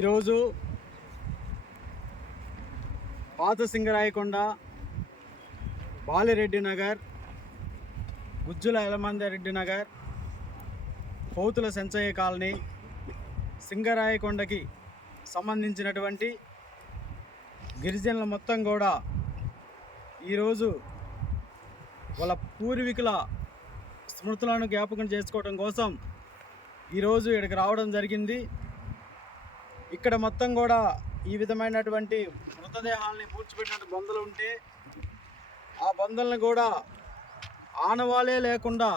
ఈరోజు పాత సింగరాయకొండ, బాలిరెడ్డి నగర్, గుజ్జుల ఎలమందరెడ్డి నగర్, పౌతుల సెంచయ్య కాలనీ, సింగరాయకొండకి సంబంధించినటువంటి గిరిజనుల మొత్తం కూడా ఈరోజు వాళ్ళ పూర్వీకుల స్మృతులను జ్ఞాపకం చేసుకోవడం కోసం ఈరోజు ఇక్కడికి రావడం జరిగింది. ఇక్కడ మొత్తం కూడా ఈ విధమైనటువంటి మృతదేహాలని పూడ్చిపెట్టినట్టు బొందలు ఉంటే ఆ బొందలను కూడా ఆనవాలే లేకుండా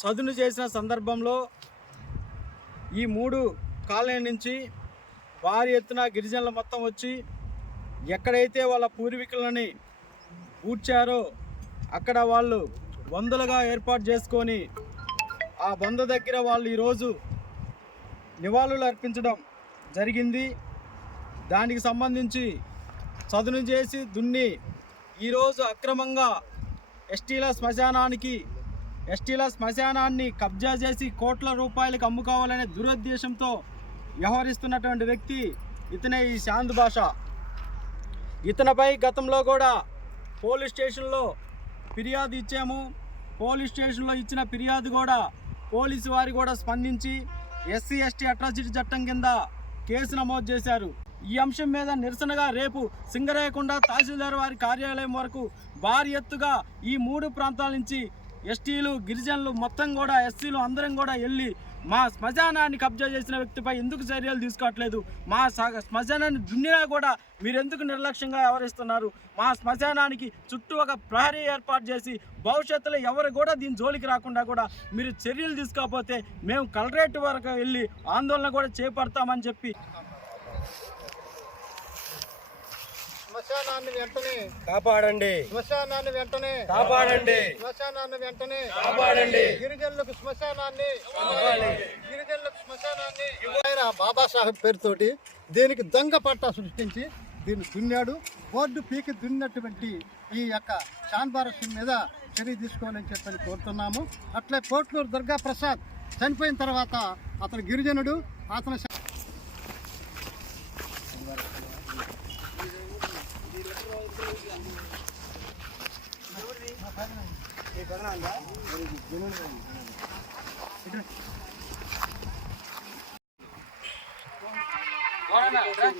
చదును చేసిన సందర్భంలో ఈ 3 కాలనీ నుంచి భారీ ఎత్తున గిరిజనులు మొత్తం వచ్చి ఎక్కడైతే వాళ్ళ పూర్వీకులని పూడ్చారో అక్కడ వాళ్ళు బొందలుగా ఏర్పాటు చేసుకొని ఆ బొంద దగ్గర వాళ్ళు ఈరోజు నివాళులు అర్పించడం జరిగింది. దానికి సంబంధించి చదును చేసి దున్ని ఈరోజు అక్రమంగా ఎస్టీల శ్మశానాన్ని కబ్జా చేసి కోట్ల రూపాయలకు అమ్ముకోవాలనే దురుద్దేశంతో వ్యవహరిస్తున్నటువంటి వ్యక్తి ఇతనే ఈ శాంద్ భాష. ఇతనిపై గతంలో కూడా పోలీస్ స్టేషన్లో ఫిర్యాదు ఇచ్చాము. పోలీస్ స్టేషన్లో ఇచ్చిన ఫిర్యాదు కూడా పోలీసు వారు కూడా స్పందించి ఎస్సీ ఎస్టీ అట్రాసిటీ చట్టం కింద కేసు నమోదు చేశారు. ఈ అంశం మీద నిరసనగా రేపు సింగరాయకొండ తహసీల్దార్ వారి కార్యాలయం వరకు భారీ ఎత్తుగా ఈ 3 ప్రాంతాల నుంచి ఎస్టీలు, గిరిజనులు మొత్తం కూడా ఎస్సీలు అందరం కూడా వెళ్ళి మా శ్మశానాన్ని కబ్జా చేసిన వ్యక్తిపై ఎందుకు చర్యలు తీసుకోవట్లేదు, మా శ్మశానాన్ని దున్నినా కూడా మీరు ఎందుకు నిర్లక్ష్యంగా వ్యవహరిస్తున్నారు, మా శ్మశానానికి చుట్టూ ఒక ప్రహరీ ఏర్పాటు చేసి భవిష్యత్తులో ఎవరు కూడా దీని జోలికి రాకుండా కూడా మీరు చర్యలు తీసుకోకపోతే మేము కలెక్టరేట్ వరకు వెళ్ళి ఆందోళన కూడా చేపడతామని చెప్పి శ్మశానాన్ని వెంటనే కాపాడండి, శ్మశానాన్ని వెంటనే కాపాడండి, శ్మశానాన్ని వెంటనే కాపాడండి, గిరిజనులకు శ్మశానాన్ని బాబాసాహెబ్ పేరుతోటి దీనికి దొంగ పట్టా సృష్టించి దీన్ని దున్నాడు. బోర్డు పీకి దున్నటువంటి ఈ యొక్క శాంద్భారత్ మీద చర్య తీసుకోవాలని చెప్పని కోరుతున్నాము. అట్లే పోట్లూరు దుర్గా ప్రసాద్ చనిపోయిన తర్వాత అతను గిరిజనుడు, అతను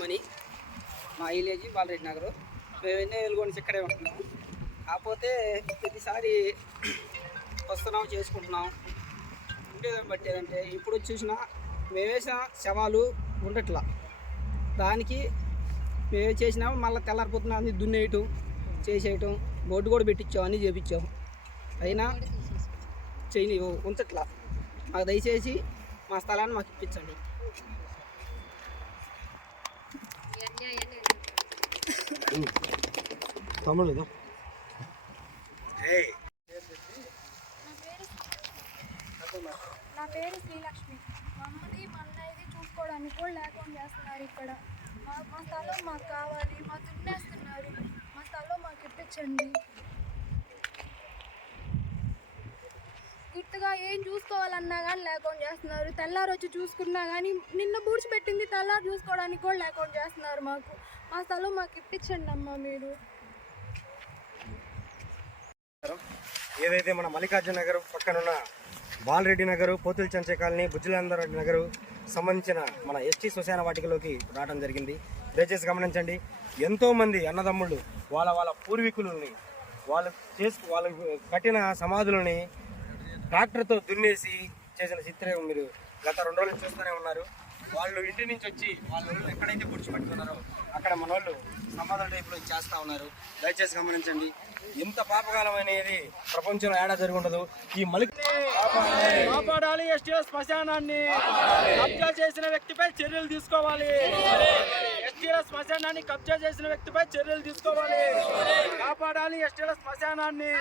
మనీ మా విలేజ్ బాలరెడ్డి నగరు. మేము ఎన్నో వెలుగొని ఇక్కడే ఉంటున్నాం. కాకపోతే ప్రతిసారి వస్తున్నాం, చేసుకుంటున్నాం. ఉండేదాన్ని బట్టి ఏదంటే ఇప్పుడు చూసినా మేము వేసిన శవాలు ఉండట్లా. దానికి మేము చేసినా మళ్ళీ తెల్లారిపోతున్నా అన్ని దున్నేయటం, చేసేయటం, బోర్డు కూడా పెట్టించాం, అన్నీ చేపించాం. అయినా చేయని ఉంచట్లా. మాకు దయచేసి మా స్థలాన్ని మాకు ఇప్పించండి. నా పేరు శ్రీలక్ష్మి. మా అమ్మది మా అన్నయ్యది చూసుకోవడానికి కూడా లేకుండా చేస్తున్నారు. ఇక్కడ మా స్థలం మాకు కావాలి, మా దున్నేస్తున్నారు. మా స్థలం మాకు ఇప్పించండి. గుర్తుగా ఏం చూసుకోవాలన్నా కానీ లేకుండా చేస్తున్నారు. తెల్లారు వచ్చి చూసుకున్నా కానీ నిన్న బూడ్చిపెట్టింది తెల్లారు చూసుకోవడానికి కూడా లేకుండా చేస్తున్నారు. మా స్థలం మాకు ఇప్పించండి అమ్మా మీరు. ఏదైతే మన మల్లికార్జున నగర్ పక్కనున్న బాలరెడ్డి నగరు, పోతుల చెంచయ్య కాలనీ, బుజ్జలందరెడ్డి నగరు సంబంధించిన మన ఎస్టీ శ్మశాన వాటికలోకి రావడం జరిగింది. దయచేసి గమనించండి. ఎంతోమంది అన్నదమ్ముళ్ళు వాళ్ళ పూర్వీకులని వాళ్ళు కట్టిన సమాధులని ట్రాక్టర్తో దున్నేసి చేసిన చిత్రం మీరు గత 2 రోజులు చూస్తూనే ఉన్నారు. వాళ్ళు ఇంటి నుంచి వచ్చి వాళ్ళు ఎక్కడైతే పుడిచిపెట్టుకున్నారో అక్కడ మన వాళ్ళు సమాధుల టైపులో చేస్తూ ఉన్నారు. దయచేసి గమనించండి. ఎంత పాపకాలం అనేది ప్రపంచంలో ఏడా జరిగి ఉండదు. ఈ కాపాడాలి, ఎస్టీల శ్మశానాన్ని కబ్జా చేసిన వ్యక్తిపై చర్యలు తీసుకోవాలి. ఎస్టీల శ్మశానాన్ని కబ్జా చేసిన వ్యక్తిపై చర్యలు తీసుకోవాలి. కాపాడాలి ఎస్టీల శ్మశానాన్ని,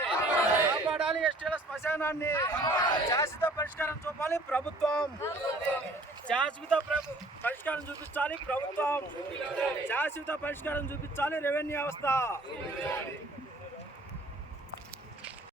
కాపాడాలి ఎస్టీల శ్మశానాన్ని. శాశ్వత పరిష్కారం చూపాలి ప్రభుత్వం, శాశ్వత పరిష్కారం చూపించాలి ప్రభుత్వం, శాశ్వత పరిష్కారం చూపించాలి రెవెన్యూ వ్యవస్థ.